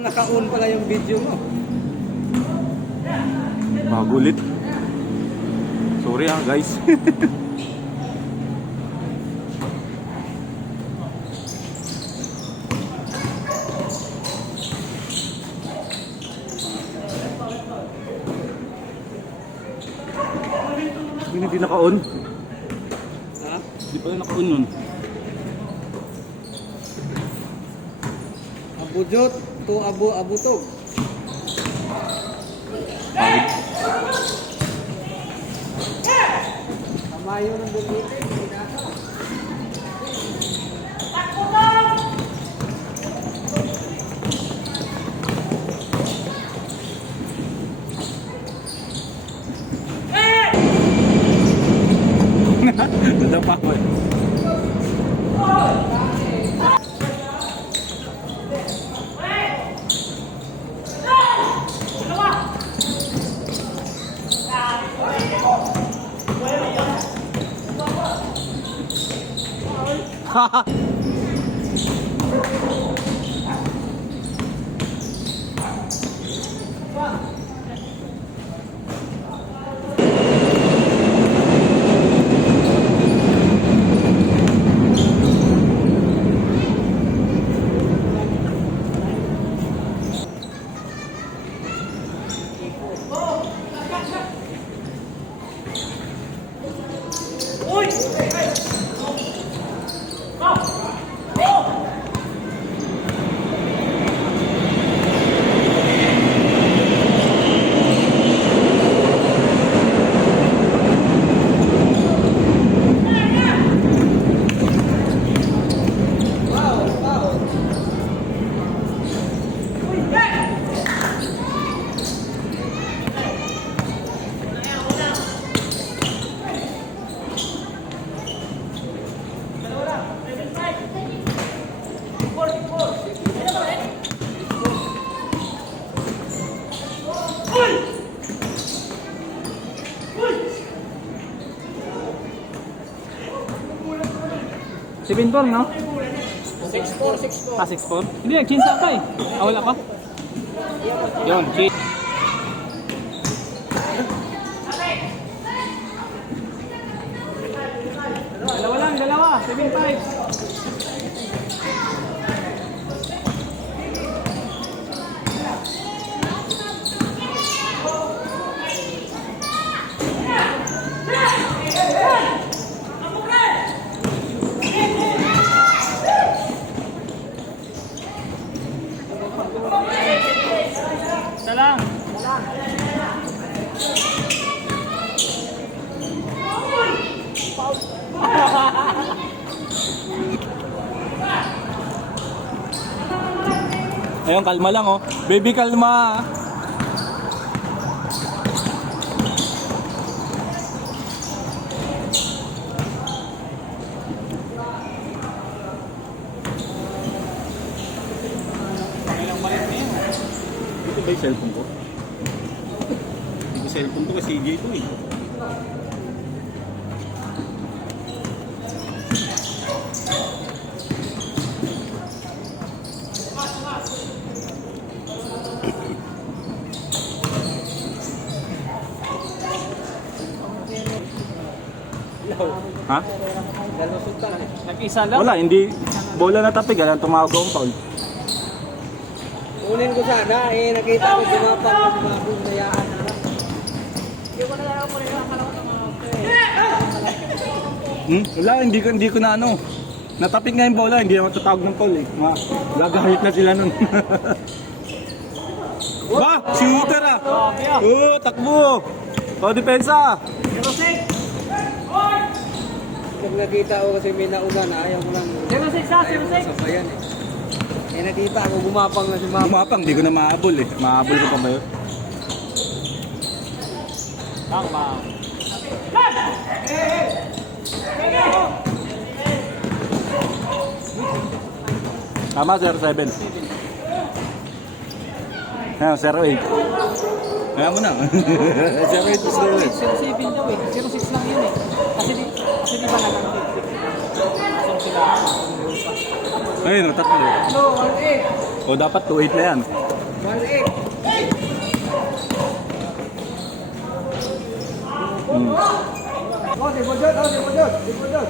Naka-on pala yung video mo. Magulit. Sorry guys. Hindi naka-on. Ha? Hindi pala naka-on nun. Abujot to abutog. Kamayo ng dulite. Nadapa ko eh. Si Pinpol, no? 6-4. Ah, 6-4? Hindi, nag-chinsa ka eh. Ah, wala pa? Yun, chin. Dalawa lang, dalawa. 7-5. Isa lang. Ayun, kalma lang oh. Baby, kalma. Ito ba yung cellphone ko? Hindi ko cellphone to kasi CJ ito eh. Ha? Dalusog ka. Nag-isa lang. Wala, hindi. Bola na tapig, alam tumawag akong foul. Kunin ko sana, nakita ko sumapang dayaan na lang. Wala, hindi ko na ano. Natapig nga yung bola, hindi naman tatawag ng foul eh. Gagalit na sila nun. Ba! Shooter ah! Oo, takbo! O, depensa! Pag nakita ko kasi may nauna na, ayaw ko lang. 06. Sabayan eh. Nakita ko gumapang na sumapang. Gumapang, hindi ko na mahabol eh. Mahabol ko pa ba yun? Bang. Tama, 07. Ayan, 08. Kaya mo na. 08 is 07 daw eh. 06 lang yun eh. Kasi di ba nag-ano? Ayun, 3. No, 1-8. O dapat 2-8 na yan. 1-8. Oh, di bojot, oh, di bojot, di bojot.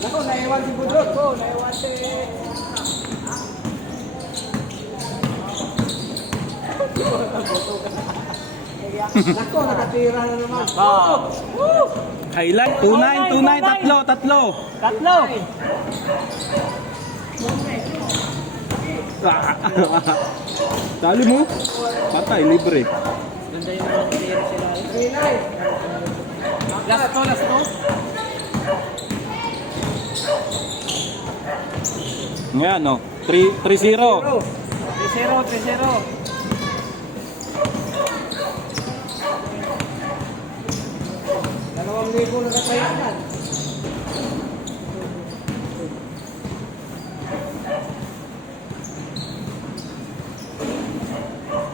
Nako, naiwan si bojot ko, naiwan si... Nako, nakatira na naman. Highlight, 2-9, 2-9, 3. Tatlo. Dali mo. Patay, libre. Ganda yung mga player sila. 3-9. Last to, last to. Ngayon, no? 3-0. 3-0, 3-0. 2,000 na katayanan.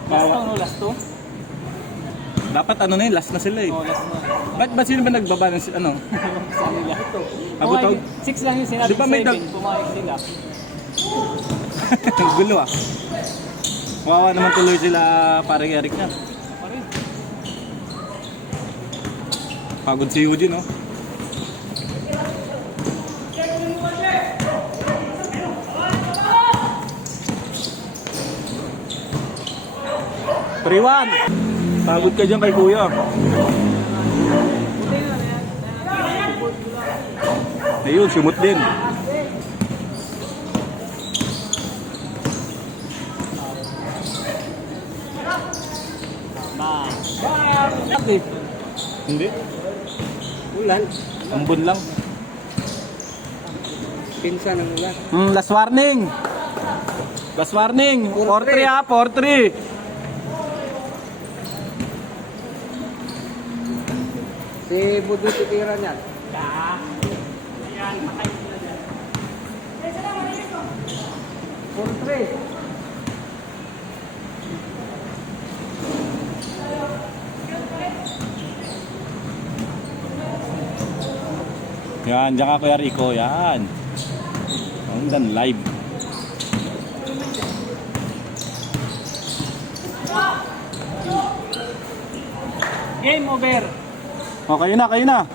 Last to, no? Last to? Dapat ano na yun, last na sila eh. Oh, last to. Ba't sino ba nagbaba ng ano? Sa nila. Abutog? 6 lang yung sinabi, Di ba may 7. Pumayag sila. Gulo ah. Wawa naman tuloy sila parang Eric na. Pa rin. Pagod si Eugene, no? Triwan! Pagod ka dyan kay Kuya. Ayun, simot din. Okay. Hindi. Ulan. Ambon lang. Pinsan ng ulan. Last warning. Last warning. 4-3 ha, 4-3. Si Budo titira niyan. Ayan, patay sila dyan. 4-3. Yan, dyan ka Kuya Rico. Yan. Hanggang live. Game over. O, kayo na, kayo na.